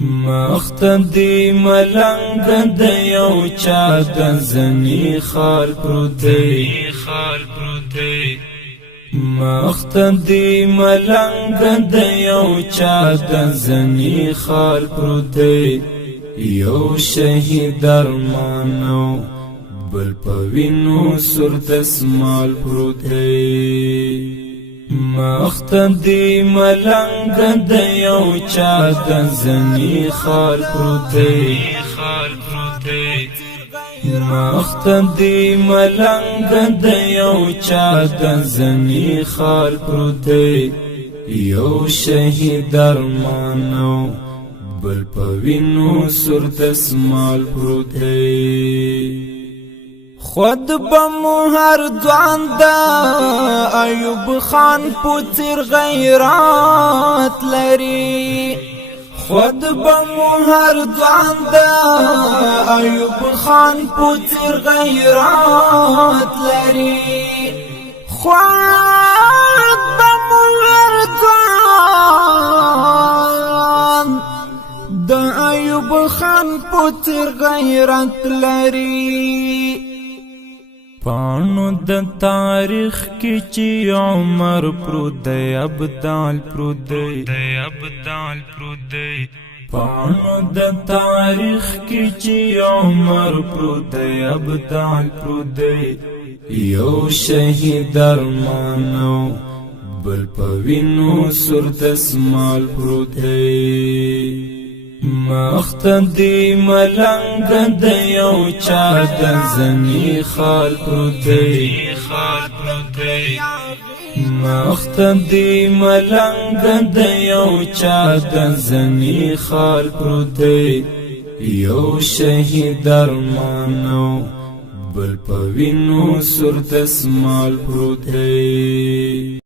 مختدی ملنگ د یو چا د زنی خال پروتی مختدی ملنگ د یو چا د زنی خال پروتی یو شهید ارمانو بل پوینو سر دسمال پروتی مختدی ملنگ د یو چا د زنی خال پروتی مختدی ملنگ د یو چا د زنی خال پروتی یو شهید ارمانو بل پوینو سر دسمال پروتی خود بمو هر دوان دا ایوب خان پوتر غیرات لري خود بمو هر دوان دا ایوب خان پوتر غیرات لري خود بمو هر دوان دا ایوب خان پوتر غیرات لري پانو د تاریخ کی چی عمر پرودی ابدال پرودی پانو د تاریخ کی چی عمر پرودی ابدال پرودی یو شهید ارمانو بل پوینو سر دسمال پرودی مختدی ملنگ د یو چا د زنی خال پروتی مختدی ملنگ د یو چا د زنی خال پروتی یو شهید ارمانو بل پوینو سر دسمال پروتی